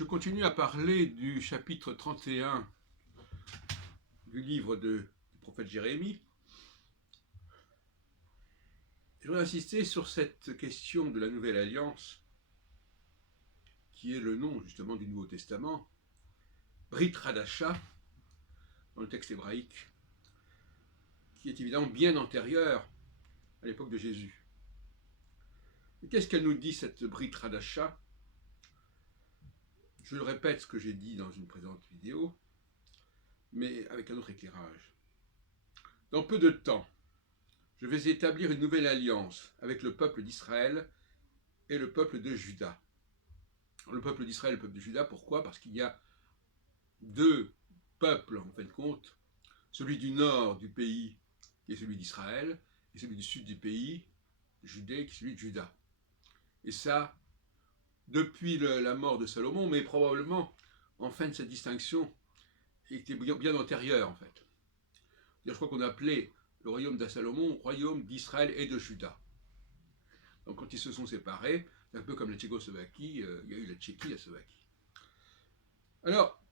Je continue à parler du chapitre 31 du livre du prophète Jérémie. Je voudrais insister sur cette question de la Nouvelle Alliance, qui est le nom justement du Nouveau Testament, Brit Hadasha, dans le texte hébraïque, qui est évidemment bien antérieure à l'époque de Jésus. Et qu'est-ce qu'elle nous dit, cette Brit Hadasha? Je le répète ce que j'ai dit dans une précédente vidéo, mais avec un autre éclairage. Dans peu de temps, je vais établir une nouvelle alliance avec le peuple d'Israël et le peuple de Juda. Le peuple d'Israël et le peuple de Juda, pourquoi? Parce qu'il y a deux peuples, en fin de compte, celui du nord du pays, qui est celui d'Israël, et celui du sud du pays, Judée, qui est celui de Juda. Et ça, depuis la mort de Salomon, mais probablement, en fin de cette distinction, était bien antérieure, en fait. Je crois qu'on appelait le royaume de Salomon royaume d'Israël et de Juda. Donc quand ils se sont séparés, c'est un peu comme la Tchécoslovaquie, il y a eu la Tchéquie et la Slovaquie. Alors,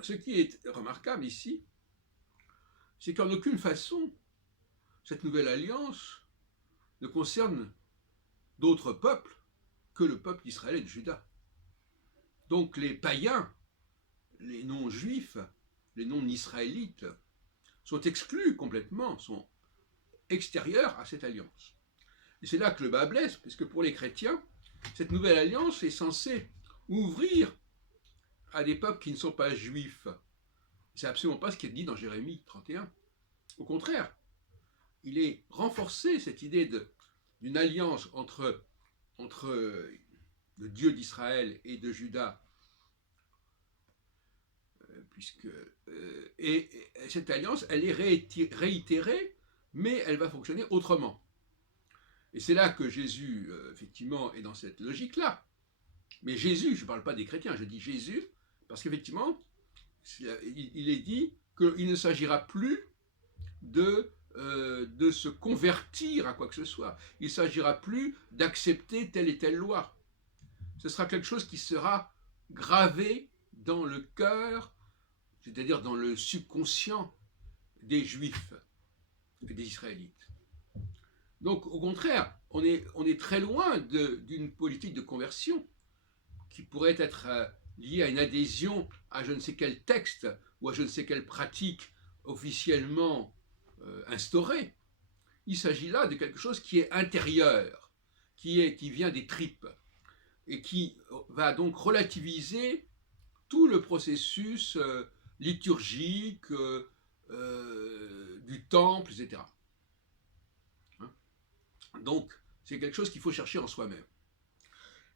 ce qui est remarquable ici, c'est qu'en aucune façon, cette nouvelle alliance ne concerne d'autres peuples que le peuple d'Israël et de Juda. Donc les païens, les non-juifs, les non-israélites, sont exclus complètement, sont extérieurs à cette alliance. Et c'est là que le bas blesse, puisque pour les chrétiens, cette nouvelle alliance est censée ouvrir à des peuples qui ne sont pas juifs. C'est absolument pas ce qui est dit dans Jérémie 31. Au contraire, il est renforcé cette idée d'une alliance entre le Dieu d'Israël et de Juda, et cette alliance, elle est réitérée, mais elle va fonctionner autrement. Et c'est là que Jésus, effectivement, est dans cette logique-là. Mais Jésus, je ne parle pas des chrétiens, je dis Jésus, parce qu'effectivement, il est dit qu'il ne s'agira plus de se convertir à quoi que ce soit. Il ne s'agira plus d'accepter telle et telle loi. Ce sera quelque chose qui sera gravé dans le cœur, c'est-à-dire dans le subconscient des Juifs et des Israélites. Donc, au contraire, on est très loin d'une politique de conversion qui pourrait être liée à une adhésion à je ne sais quel texte ou à je ne sais quelle pratique officiellement instaurée. Il s'agit là de quelque chose qui est intérieur, qui vient des tripes, et qui va donc relativiser tout le processus liturgique du temple, etc. Donc, c'est quelque chose qu'il faut chercher en soi-même.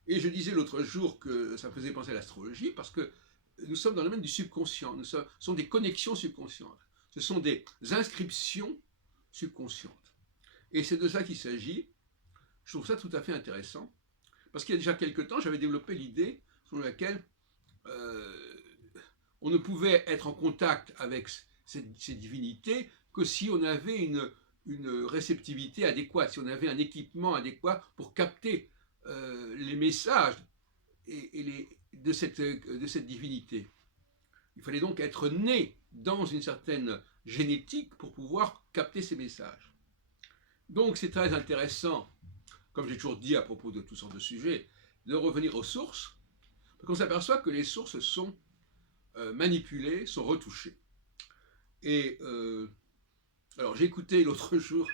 Et je disais l'autre jour que ça me faisait penser à l'astrologie, parce que nous sommes dans le domaine du subconscient, ce sont des connexions subconscientes, ce sont des inscriptions subconscientes. Et c'est de ça qu'il s'agit. Je trouve ça tout à fait intéressant, parce qu'il y a déjà quelque temps, j'avais développé l'idée selon laquelle on ne pouvait être en contact avec ces divinités que si on avait une réceptivité adéquate, si on avait un équipement adéquat pour capter les messages de cette divinité. Il fallait donc être né dans une certaine génétique pour pouvoir capter ces messages. Donc c'est très intéressant, comme j'ai toujours dit à propos de toutes sortes de sujets, de revenir aux sources, parce qu'on s'aperçoit que les sources sont manipulées, sont retouchées. Et alors j'ai écouté l'autre jour